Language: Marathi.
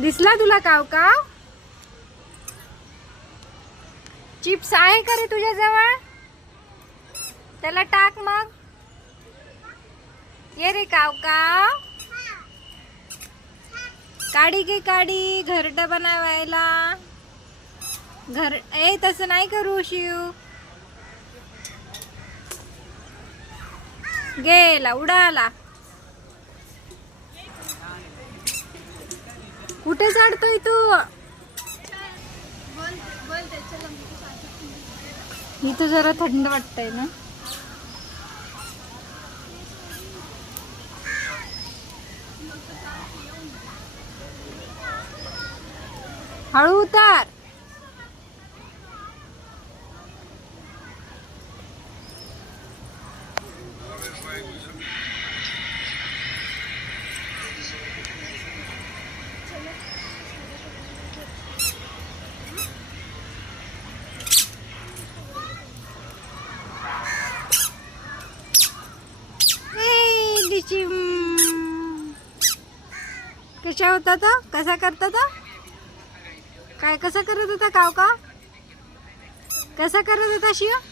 दिसला तुला काव काव? चिप्स आहे का रे तुझ्या जवळ? त्याला टाक मग. ये रे काव काव. काडी घे काडी घरट बनवायला. घर ए तसं नाही करू शिव. गेला उडाला. कुठे चढतोय तू? इथं जरा थंड वाटतंय ना. हळू उतार. कशा होता तो? कसा करता तो? काय कसा करत होता काव काव? कसा करत होता शिव?